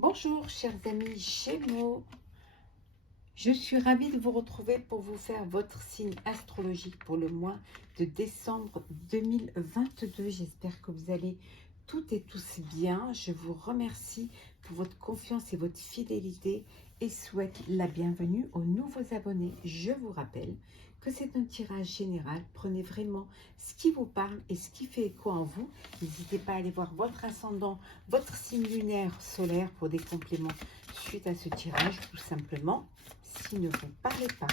Bonjour chers amis Gémeaux, je suis ravie de vous retrouver pour vous faire votre signe astrologique pour le mois de décembre 2022. J'espère que vous allez toutes et tous bien. Je vous remercie pour votre confiance et votre fidélité et souhaite la bienvenue aux nouveaux abonnés. Je vous rappelle que c'est un tirage général. Prenez vraiment ce qui vous parle et ce qui fait écho en vous. N'hésitez pas à aller voir votre ascendant, votre signe lunaire solaire pour des compléments suite à ce tirage, tout simplement, s'il ne vous parlait pas.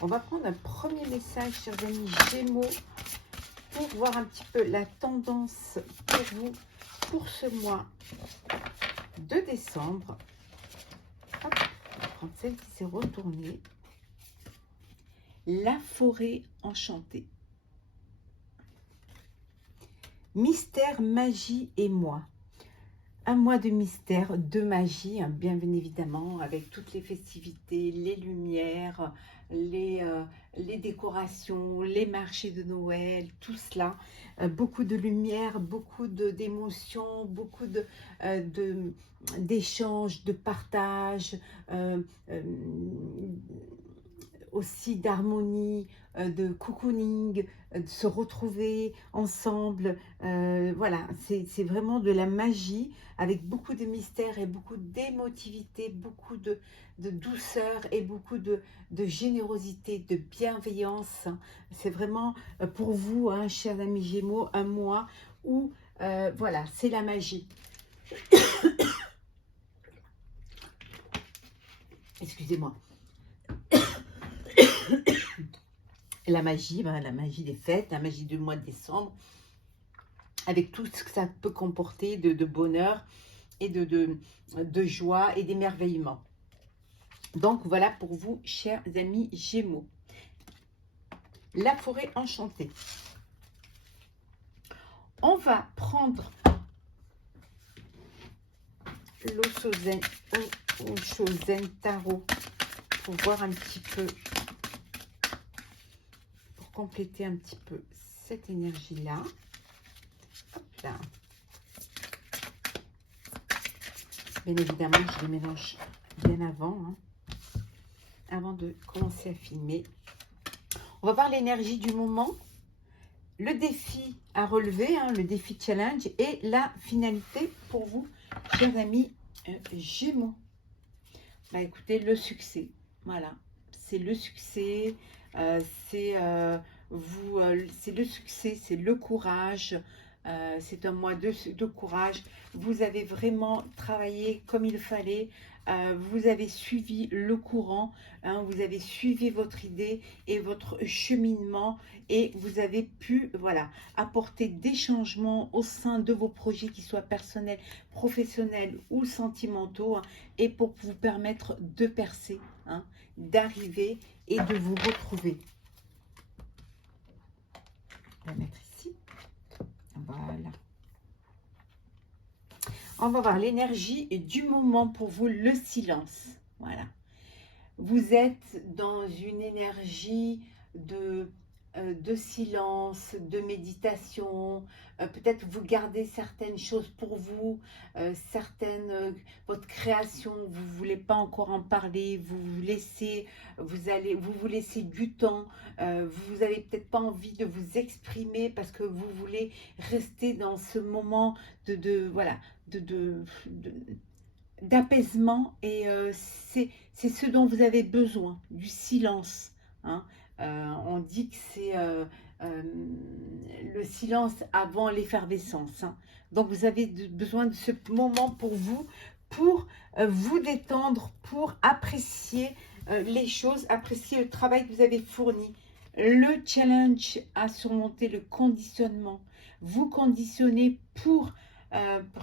On va prendre un premier message, chers amis Gémeaux, pour voir un petit peu la tendance pour vous pour ce mois de décembre. Hop, on va prendre celle qui s'est retournée. La forêt enchantée. Mystère, magie et moi. Un mois de mystère, de magie, hein, bien évidemment, avec toutes les festivités, les lumières, les décorations, les marchés de Noël, tout cela. Beaucoup de lumière, beaucoup d'émotions, beaucoup d'échanges, de partage, aussi d'harmonie, de cocooning, de se retrouver ensemble. Voilà, c'est vraiment de la magie avec beaucoup de mystère et beaucoup d'émotivité, beaucoup de douceur et beaucoup de générosité, de bienveillance. C'est vraiment pour vous, hein, chers amis Gémeaux, un mois où, voilà, c'est la magie. Excusez-moi. La magie, ben, la magie des fêtes, la magie du mois de décembre, avec tout ce que ça peut comporter de bonheur et de joie et d'émerveillement. Donc voilà pour vous, chers amis Gémeaux. La forêt enchantée. On va prendre l'Oshozen Tarot pour voir un petit peu, pour compléter un petit peu cette énergie-là. Hop là. Bien évidemment, je les mélange bien avant, hein, avant de commencer à filmer. On va voir l'énergie du moment, le défi à relever, hein, le défi challenge et la finalité pour vous, chers amis Gémeaux. Bah, écoutez, le succès, voilà, c'est le succès, c'est le succès, c'est le courage, c'est un mois de courage. Vous avez vraiment travaillé comme il fallait, vous avez suivi le courant, hein, vous avez suivi votre idée et votre cheminement et vous avez pu, voilà, apporter des changements au sein de vos projets, qu'ils soient personnels, professionnels ou sentimentaux, hein, et pour vous permettre de percer, hein, d'arriver et de vous retrouver. On va mettre ici. Voilà. On va voir l'énergie du moment pour vous, le silence. Voilà. Vous êtes dans une énergie de silence, de méditation. Peut-être vous gardez certaines choses pour vous, votre création, vous ne voulez pas encore en parler, vous vous laissez du temps, vous n'avez peut-être pas envie de vous exprimer parce que vous voulez rester dans ce moment voilà, d'apaisement et c'est ce dont vous avez besoin, du silence, hein. On dit que c'est le silence avant l'effervescence, hein. Donc vous avez besoin de ce moment pour vous détendre, pour apprécier les choses, apprécier le travail que vous avez fourni, le challenge à surmonter, le conditionnement. Vous conditionnez pour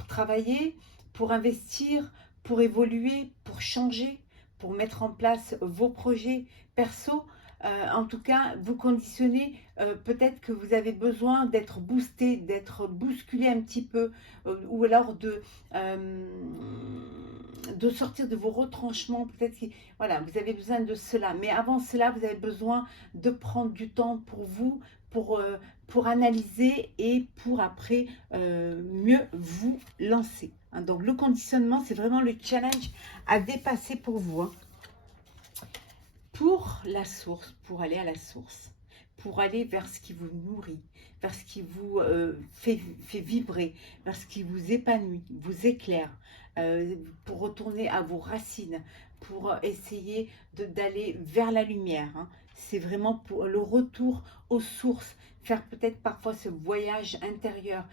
travailler, pour investir, pour évoluer, pour changer, pour mettre en place vos projets perso. En tout cas, vous conditionnez, peut-être que vous avez besoin d'être boosté, d'être bousculé un petit peu, ou alors de sortir de vos retranchements. Peut-être que voilà, vous avez besoin de cela. Mais avant cela, vous avez besoin de prendre du temps pour vous, pour analyser et pour après mieux vous lancer. hein. Donc, le conditionnement, c'est vraiment le challenge à dépasser pour vous, hein. Pour la source, pour aller à la source, pour aller vers ce qui vous nourrit, vers ce qui vous fait vibrer, vers ce qui vous épanouit, vous éclaire, pour retourner à vos racines, pour essayer d'aller vers la lumière, hein. C'est vraiment pour le retour aux sources, faire peut-être parfois ce voyage intérieur,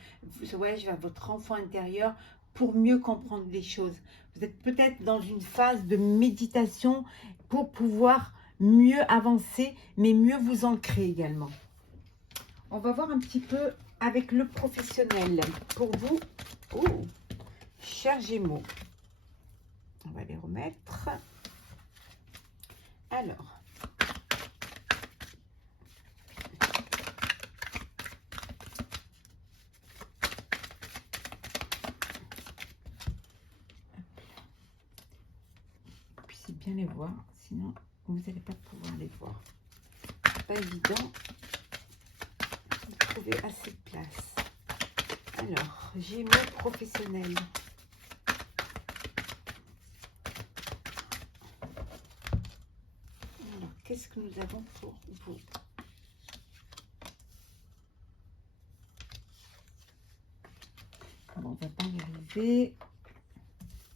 ce voyage vers votre enfant intérieur pour mieux comprendre les choses. Vous êtes peut-être dans une phase de méditation pour pouvoir mieux avancer, mais mieux vous ancrer également. On va voir un petit peu avec le professionnel. Pour vous, chers Gémeaux, on va les remettre. Alors, puissiez bien les voir, sinon vous n'allez pas pouvoir les voir. Pas évident de trouver assez de place. Alors, Gémeaux professionnel. Alors, qu'est-ce que nous avons pour vous? Bon, on va pas y arriver.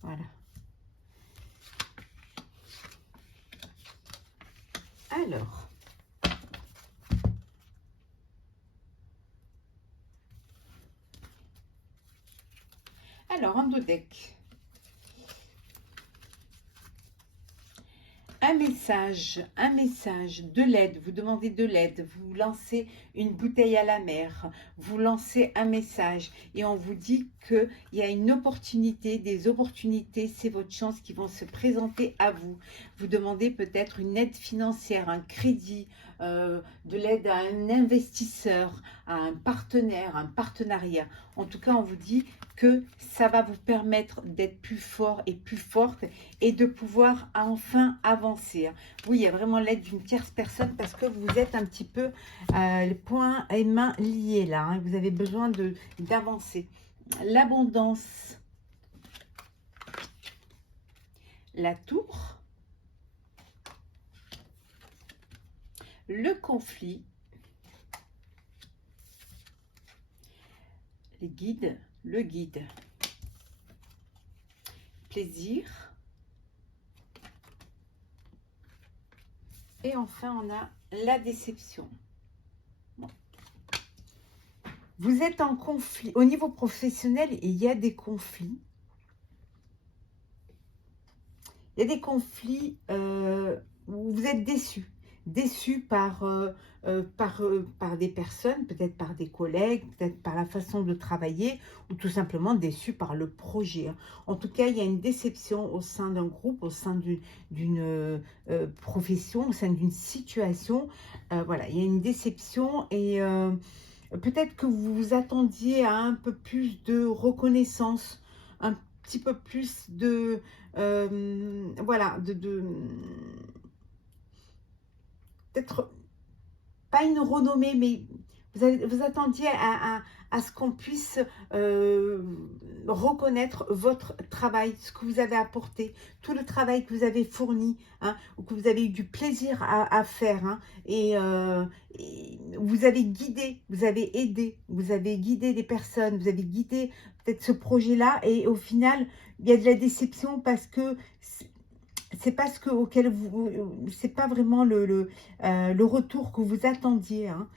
Voilà. Alors, en deux decks. Un message de l'aide, vous demandez de l'aide, vous lancez une bouteille à la mer, vous lancez un message et on vous dit qu'il y a une opportunité, des opportunités, c'est votre chance qui vont se présenter à vous. Vous demandez peut-être une aide financière, un crédit, de l'aide à un investisseur, à un partenaire, un partenariat. En tout cas, on vous dit que ça va vous permettre d'être plus fort et plus forte et de pouvoir enfin avancer. Oui, il y a vraiment l'aide d'une tierce personne parce que vous êtes un petit peu les poings et mains liés là, hein. Vous avez besoin d'avancer. L'abondance, la tour, le conflit, les guides, le guide, plaisir, et enfin on a la déception. Bon. Vous êtes en conflit. Au niveau professionnel, il y a des conflits. Il y a des conflits où vous êtes déçus. Déçus par des personnes, peut-être par des collègues, peut-être par la façon de travailler, ou tout simplement déçus par le projet. En tout cas, il y a une déception au sein d'un groupe, au sein d'une profession, au sein d'une situation. Voilà, il y a une déception et peut-être que vous vous attendiez à un peu plus de reconnaissance, un petit peu plus de... voilà, peut-être pas une renommée, mais vous attendiez à ce qu'on puisse reconnaître votre travail, ce que vous avez apporté, tout le travail que vous avez fourni, hein, ou que vous avez eu du plaisir à faire, hein, et vous avez guidé, vous avez aidé, vous avez guidé des personnes, vous avez guidé peut-être ce projet-là, et au final, il y a de la déception parce que c'est pas ce auquel vous, c'est pas vraiment le retour que vous attendiez, hein.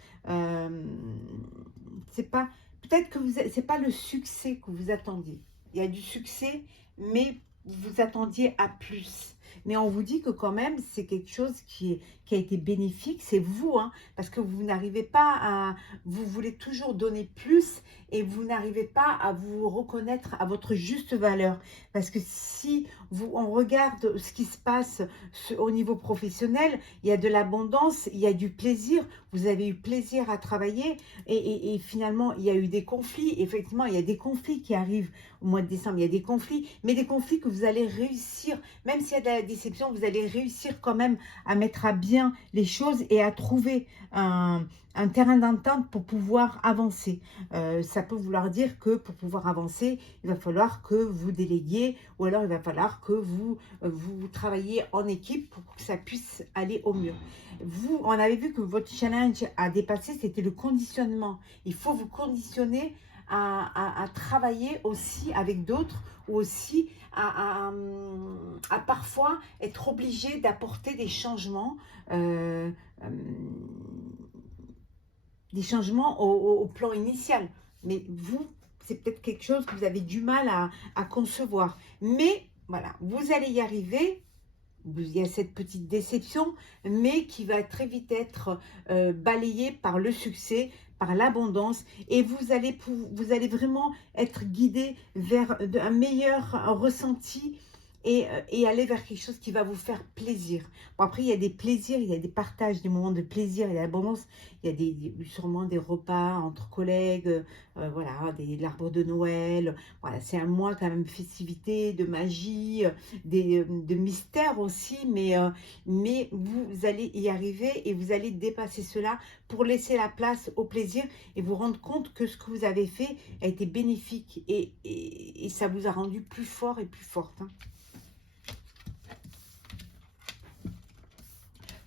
C'est pas, peut-être que c'est pas le succès que vous attendiez. Il y a du succès, mais vous attendiez à plus. Mais on vous dit que quand même, c'est quelque chose qui a été bénéfique, c'est vous, hein, parce que vous n'arrivez pas à... Vous voulez toujours donner plus et vous n'arrivez pas à vous reconnaître à votre juste valeur. Parce que si on regarde ce qui se passe au niveau professionnel, il y a de l'abondance, il y a du plaisir, vous avez eu plaisir à travailler et finalement, il y a eu des conflits. Effectivement, il y a des conflits qui arrivent au mois de décembre, il y a des conflits, mais des conflits que vous allez réussir, même s'il y a de la déception, vous allez réussir quand même à mettre à bien les choses et à trouver un terrain d'entente pour pouvoir avancer. Ça peut vouloir dire que pour pouvoir avancer, il va falloir que vous déléguiez ou alors il va falloir que vous travaillez en équipe pour que ça puisse aller au mieux. Vous, on avait vu que votre challenge à dépasser, c'était le conditionnement. Il faut vous conditionner à travailler aussi avec d'autres ou aussi à parfois être obligé d'apporter des changements au plan initial. Mais vous, c'est peut-être quelque chose que vous avez du mal à concevoir. Mais voilà, vous allez y arriver. Il y a cette petite déception, mais qui va très vite être balayée par le succès, par l'abondance, et vous allez vraiment être guidé vers un meilleur ressenti et aller vers quelque chose qui va vous faire plaisir. Bon, après, il y a des plaisirs, il y a des partages, des moments de plaisir, il y a l'abondance, il y a sûrement des repas entre collègues, voilà, l'arbre de Noël. Voilà, c'est un mois quand même festivité, de magie, de mystère aussi, mais vous allez y arriver et vous allez dépasser cela pour laisser la place au plaisir et vous rendre compte que ce que vous avez fait a été bénéfique et ça vous a rendu plus fort et plus forte. Hein.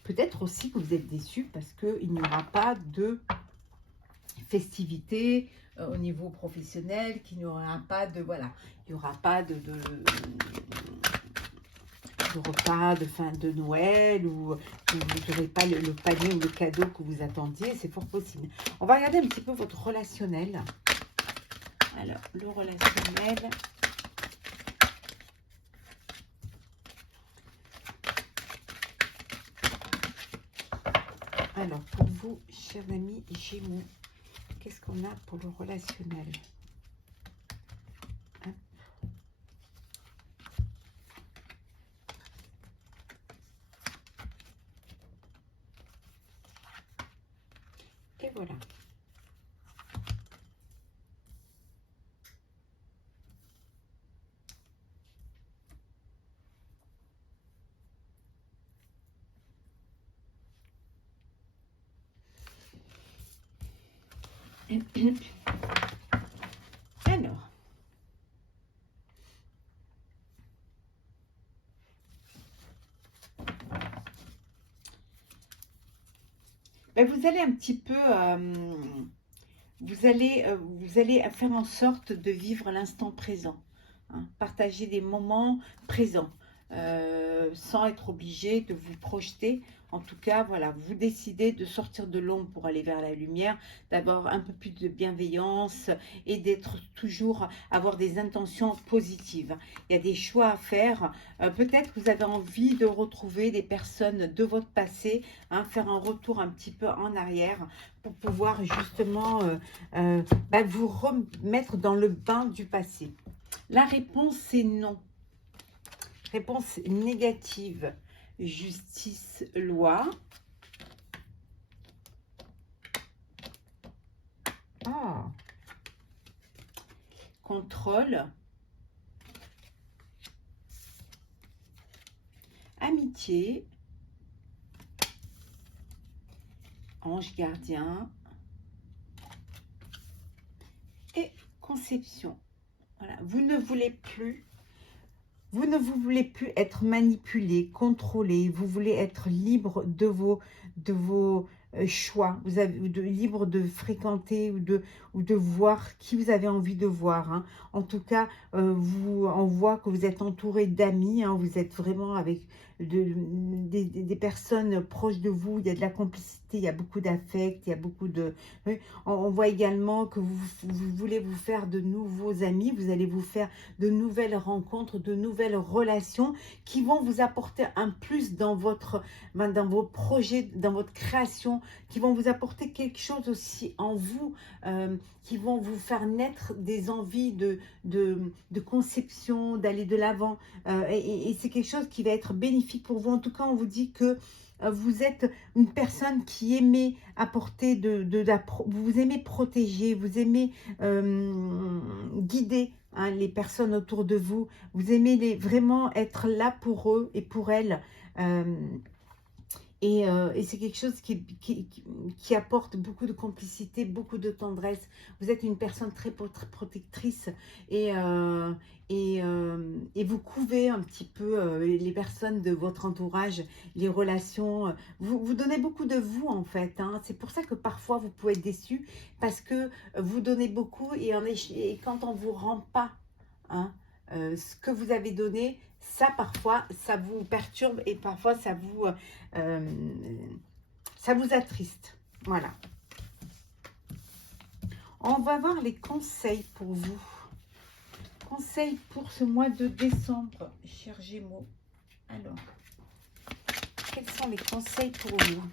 Peut-être aussi que vous êtes déçus parce qu'il n'y aura pas de festivités au niveau professionnel, qu'il n'y aura pas de, voilà, il n'y aura pas de repas de fin de Noël ou que vous n'aurez pas le panier ou le cadeau que vous attendiez, c'est fort possible. On va regarder un petit peu votre relationnel. Alors, le relationnel... Alors, pour vous, chers amis Gémeaux, qu'est-ce qu'on a pour le relationnel? Hein? Et voilà. Alors, ben vous allez un petit peu, vous allez faire en sorte de vivre l'instant présent, hein, partager des moments présents, sans être obligé de vous projeter. En tout cas, voilà, vous décidez de sortir de l'ombre pour aller vers la lumière, d'avoir un peu plus de bienveillance et d'être toujours, avoir des intentions positives. Il y a des choix à faire. Peut-être que vous avez envie de retrouver des personnes de votre passé, hein, faire un retour un petit peu en arrière pour pouvoir justement vous remettre dans le bain du passé. La réponse est non. Réponse négative. Justice, loi. Ah. Contrôle. Amitié. Ange gardien. Et conception. Voilà. Vous ne voulez plus être manipulé, contrôlé. Vous voulez être libre de vos choix. Vous avez libre de fréquenter ou de voir qui vous avez envie de voir. Hein. En tout cas, on voit que vous êtes entouré d'amis. Hein. Vous êtes vraiment avec des personnes proches de vous. Il y a de la complicité, il y a beaucoup d'affect, il y a beaucoup de... On voit également que vous voulez vous faire de nouveaux amis. Vous allez vous faire de nouvelles rencontres, de nouvelles relations qui vont vous apporter un plus dans vos projets, dans votre création, qui vont vous apporter quelque chose aussi en vous, qui vont vous faire naître des envies de conception, d'aller de l'avant. Et c'est quelque chose qui va être bénéfique pour vous. En tout cas, on vous dit que vous êtes une personne qui aimait apporter vous aimez protéger, vous aimez guider hein, les personnes autour de vous. Vous aimez vraiment être là pour eux et pour elles. Et c'est quelque chose qui apporte beaucoup de complicité, beaucoup de tendresse. Vous êtes une personne très protectrice et vous couvez un petit peu les personnes de votre entourage, les relations. Vous donnez beaucoup de vous en fait. Hein. C'est pour ça que parfois vous pouvez être déçu parce que vous donnez beaucoup et quand on ne vous rend pas hein, ce que vous avez donné, ça parfois ça vous perturbe et parfois ça vous attriste. Voilà. On va voir les conseils pour vous. Conseils pour ce mois de décembre, chers Gémeaux. Alors, quels sont les conseils pour vous?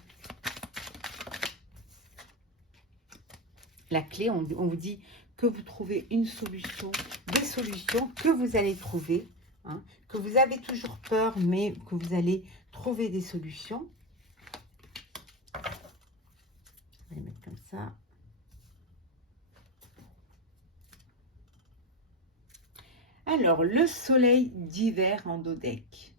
La clé, on vous dit que vous trouvez une solution, des solutions que vous allez trouver, hein, que vous avez toujours peur, mais que vous allez trouver des solutions. On va les mettre comme ça. Alors, le soleil d'hiver en dodec.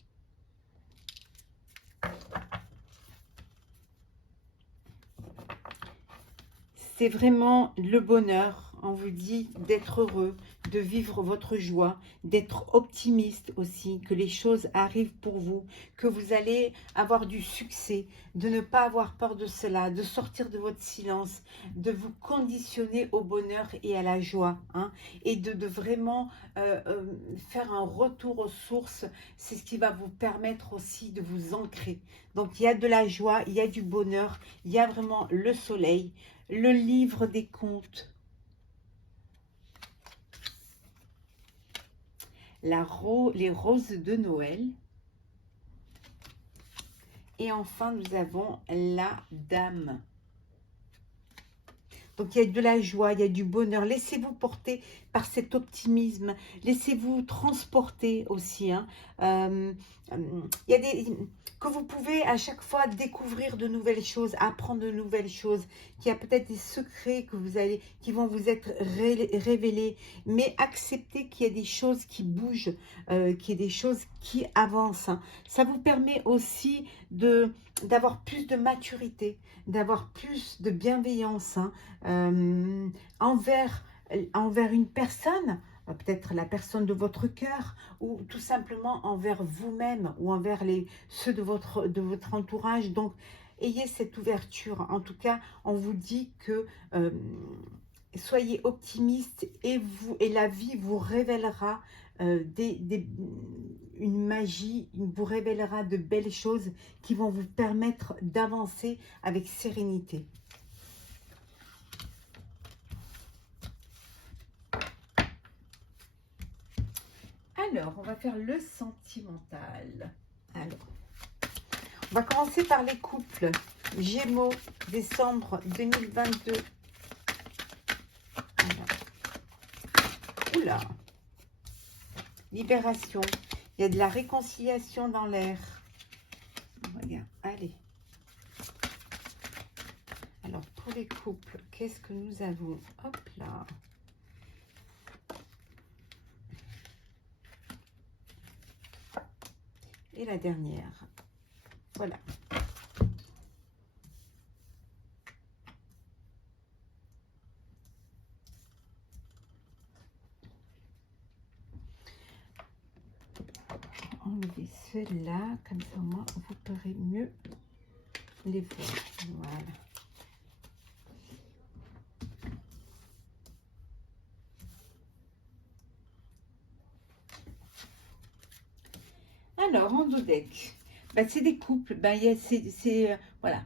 C'est vraiment le bonheur. On vous dit d'être heureux, de vivre votre joie, d'être optimiste aussi, que les choses arrivent pour vous, que vous allez avoir du succès, de ne pas avoir peur de cela, de sortir de votre silence, de vous conditionner au bonheur et à la joie, hein, et de vraiment faire un retour aux sources. C'est ce qui va vous permettre aussi de vous ancrer. Donc il y a de la joie, il y a du bonheur, il y a vraiment le soleil, le livre des contes, les roses de Noël. Et enfin, nous avons la dame. Donc, il y a de la joie, il y a du bonheur. Laissez-vous porter par cet optimisme. Laissez-vous transporter aussi. Hein. Il y a que vous pouvez à chaque fois découvrir de nouvelles choses, apprendre de nouvelles choses. Qu'il y a peut-être des secrets qui vont vous être révélés. Mais acceptez qu'il y a des choses qui bougent, qu'il y a des choses qui avancent. Hein. Ça vous permet aussi d'avoir plus de maturité, d'avoir plus de bienveillance hein, envers une personne, peut-être la personne de votre cœur, ou tout simplement envers vous-même, ou envers ceux de votre entourage. Donc, ayez cette ouverture. En tout cas, on vous dit que soyez optimiste et la vie vous révélera une magie, vous révélera de belles choses qui vont vous permettre d'avancer avec sérénité. Alors, on va faire le sentimental. Alors, on va commencer par les couples. Gémeaux, décembre 2022. Alors. Oula. Libération. Il y a de la réconciliation dans l'air. Regarde, allez. Alors, pour les couples, qu'est-ce que nous avons? Hop là. Et la dernière. Voilà. Enlever ceux-là, comme ça moi vous pourrez mieux les voir. Voilà. Alors, en dodec, ben, c'est des couples. Ben, voilà.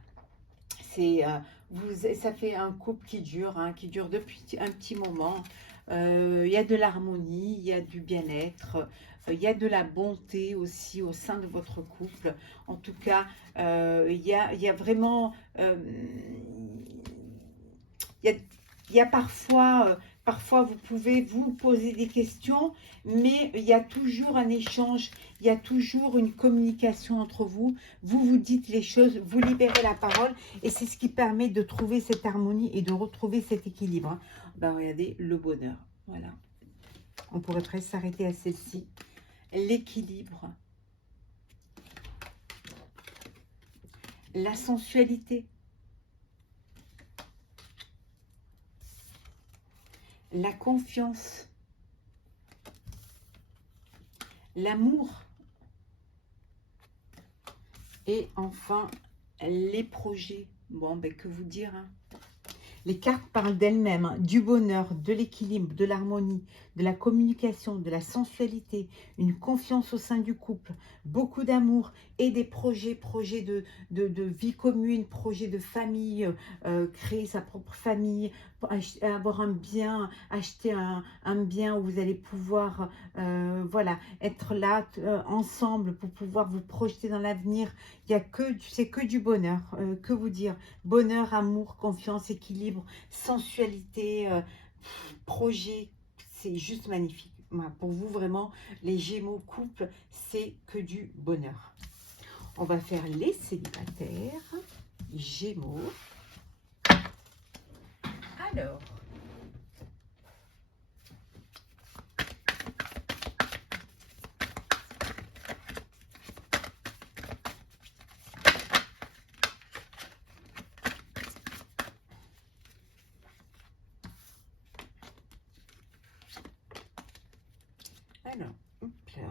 Ça fait un couple qui dure depuis un petit moment. Il y a de l'harmonie, il y a du bien-être, il y a de la bonté aussi au sein de votre couple. En tout cas, il y a vraiment... il y a parfois vous pouvez vous poser des questions, mais il y a toujours un échange, il y a toujours une communication entre vous. Vous vous dites les choses, vous libérez la parole et c'est ce qui permet de trouver cette harmonie et de retrouver cet équilibre. Ben, regardez, le bonheur, voilà. On pourrait presque s'arrêter à celle-ci. L'équilibre. La sensualité. La confiance. L'amour. Et enfin, les projets. Bon, ben que vous dire, hein. Les cartes parlent d'elles-mêmes, hein, du bonheur, de l'équilibre, de l'harmonie, de la communication, de la sensualité, une confiance au sein du couple, beaucoup d'amour et des projets de vie commune, projets de famille, créer sa propre famille, avoir un bien, acheter un bien où vous allez pouvoir voilà, être là ensemble pour pouvoir vous projeter dans l'avenir. Il y a que, c'est que du bonheur, que vous dire, bonheur, amour, confiance, équilibre, sensualité, projet, c'est juste magnifique. Voilà, pour vous, vraiment, les Gémeaux couple, c'est que du bonheur. On va faire les célibataires, Gémeaux. Alors, hop là.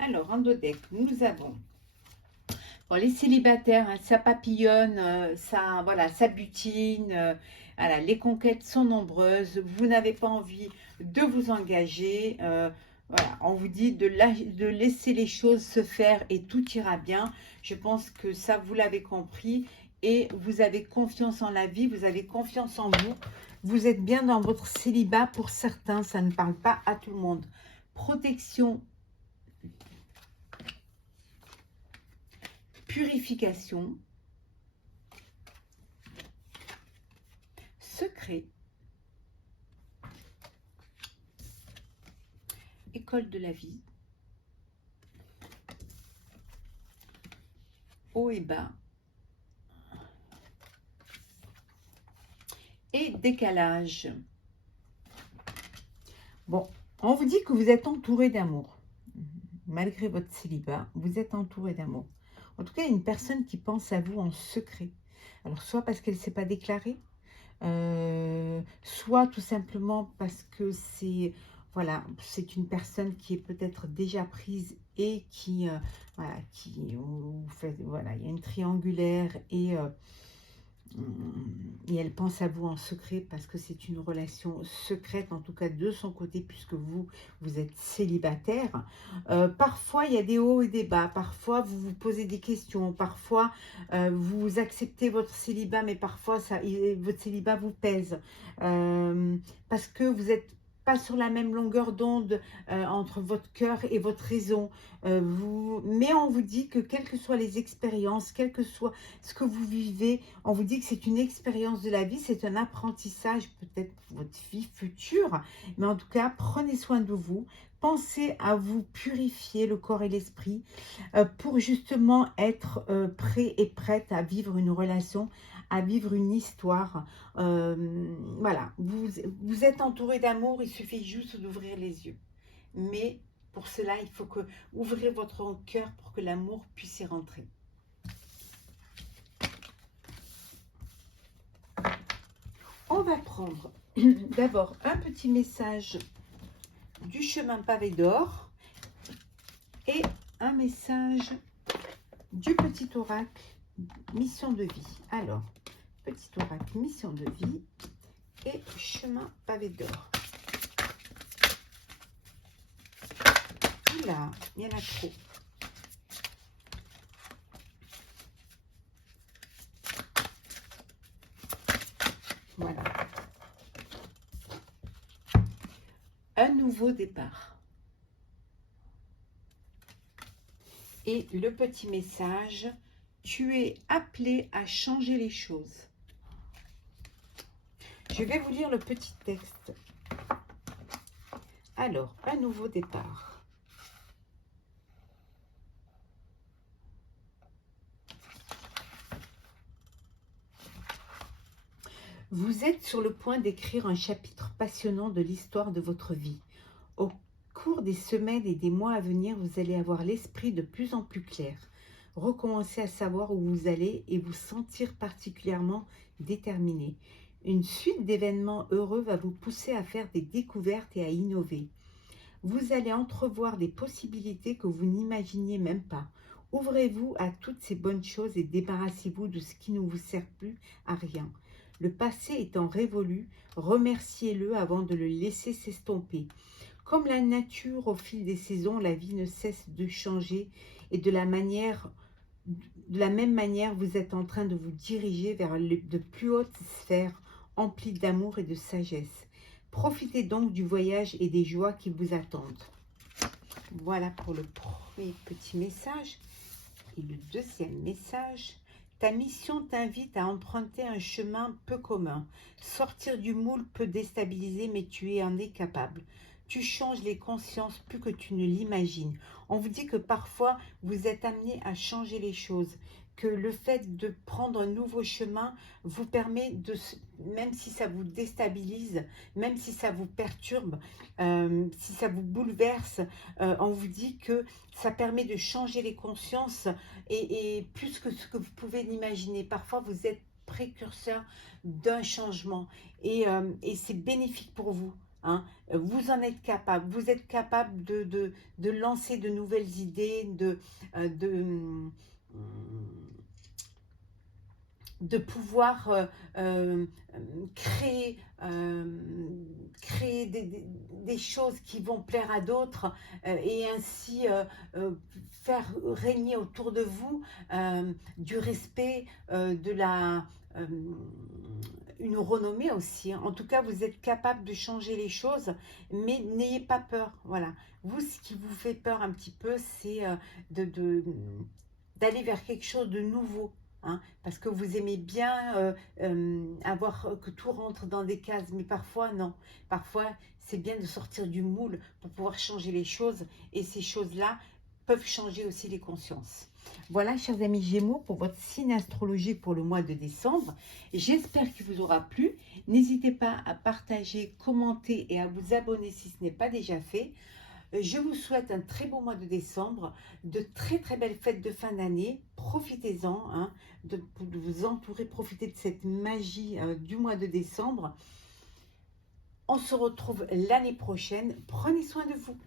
Alors, en deux decks, nous avons bon, les célibataires, hein, ça papillonne, ça, voilà, ça butine, voilà, les conquêtes sont nombreuses, vous n'avez pas envie de vous engager, voilà, on vous dit de laisser les choses se faire et tout ira bien. Je pense que ça, vous l'avez compris et vous avez confiance en la vie, vous avez confiance en vous, vous êtes bien dans votre célibat. Pour certains, ça ne parle pas à tout le monde. Protection, purification, secret, école de la vie, haut et bas, et décalage. Bon, on vous dit que vous êtes entouré d'amour. Malgré votre célibat, vous êtes entouré d'amour. En tout cas, il y a une personne qui pense à vous en secret. Alors, soit parce qu'elle ne s'est pas déclarée, soit tout simplement parce que c'est voilà, c'est une personne qui est peut-être déjà prise et qui voilà, voilà, il y a une triangulaire et elle pense à vous en secret parce que c'est une relation secrète, en tout cas de son côté, puisque vous êtes célibataire. Parfois, il y a des hauts et des bas. Parfois, vous vous posez des questions. Parfois, vous acceptez votre célibat, mais parfois, votre célibat vous pèse. Parce que vous n'êtes pas sur la même longueur d'onde entre votre cœur et votre raison. Mais on vous dit que quelles que soient les expériences, quel que soit ce que vous vivez, on vous dit que c'est une expérience de la vie, c'est un apprentissage peut-être pour votre vie future. Mais en tout cas, prenez soin de vous. Pensez à vous purifier le corps et l'esprit pour justement être prêt et prête à vivre une relation, à vivre une histoire. Voilà, vous êtes entouré d'amour, il suffit juste d'ouvrir les yeux. Mais pour cela, il faut que ouvrez votre cœur pour que l'amour puisse y rentrer. On va prendre d'abord un petit message du chemin pavé d'or et un message du petit oracle mission de vie. Alors, petit oracle mission de vie et chemin pavé d'or. Oula, il y en a trop. Voilà. Un nouveau départ. Et le petit message, tu es appelé à changer les choses. Je vais vous lire le petit texte. Alors, un nouveau départ. Vous êtes sur le point d'écrire un chapitre passionnant de l'histoire de votre vie. Au cours des semaines et des mois à venir, vous allez avoir l'esprit de plus en plus clair, recommencer à savoir où vous allez et vous sentir particulièrement déterminé. Une suite d'événements heureux va vous pousser à faire des découvertes et à innover. Vous allez entrevoir des possibilités que vous n'imaginiez même pas. Ouvrez-vous à toutes ces bonnes choses et débarrassez-vous de ce qui ne vous sert plus à rien. Le passé étant révolu, remerciez-le avant de le laisser s'estomper. Comme la nature au fil des saisons, la vie ne cesse de changer et de la même manière, vous êtes en train de vous diriger vers de plus hautes sphères emplies d'amour et de sagesse. Profitez donc du voyage et des joies qui vous attendent. Voilà pour le premier petit message. Et le deuxième message, ta mission t'invite à emprunter un chemin peu commun. Sortir du moule peut déstabiliser, mais tu en es capable. Tu changes les consciences plus que tu ne l'imagines. On vous dit que parfois, vous êtes amené à changer les choses, que le fait de prendre un nouveau chemin vous permet de, même si ça vous déstabilise, même si ça vous perturbe, si ça vous bouleverse, on vous dit que ça permet de changer les consciences et plus que ce que vous pouvez l'imaginer. Parfois, vous êtes précurseur d'un changement et c'est bénéfique pour vous. Hein. Vous en êtes capable. Vous êtes capable de lancer de nouvelles idées, de pouvoir créer, créer des choses qui vont plaire à d'autres et ainsi faire régner autour de vous du respect, une renommée aussi. Hein. En tout cas, vous êtes capable de changer les choses, mais n'ayez pas peur. Voilà. Vous, ce qui vous fait peur un petit peu, c'est d'aller vers quelque chose de nouveau. Hein, parce que vous aimez bien avoir que tout rentre dans des cases, mais parfois non. Parfois, c'est bien de sortir du moule pour pouvoir changer les choses, et ces choses-là peuvent changer aussi les consciences. Voilà, chers amis Gémeaux, pour votre signe astrologique pour le mois de décembre. J'espère qu'il vous aura plu. N'hésitez pas à partager, commenter et à vous abonner si ce n'est pas déjà fait. Je vous souhaite un très beau mois de décembre, de très très belles fêtes de fin d'année. Profitez-en, hein, de vous entourer, profitez de cette magie du mois de décembre. On se retrouve l'année prochaine. Prenez soin de vous.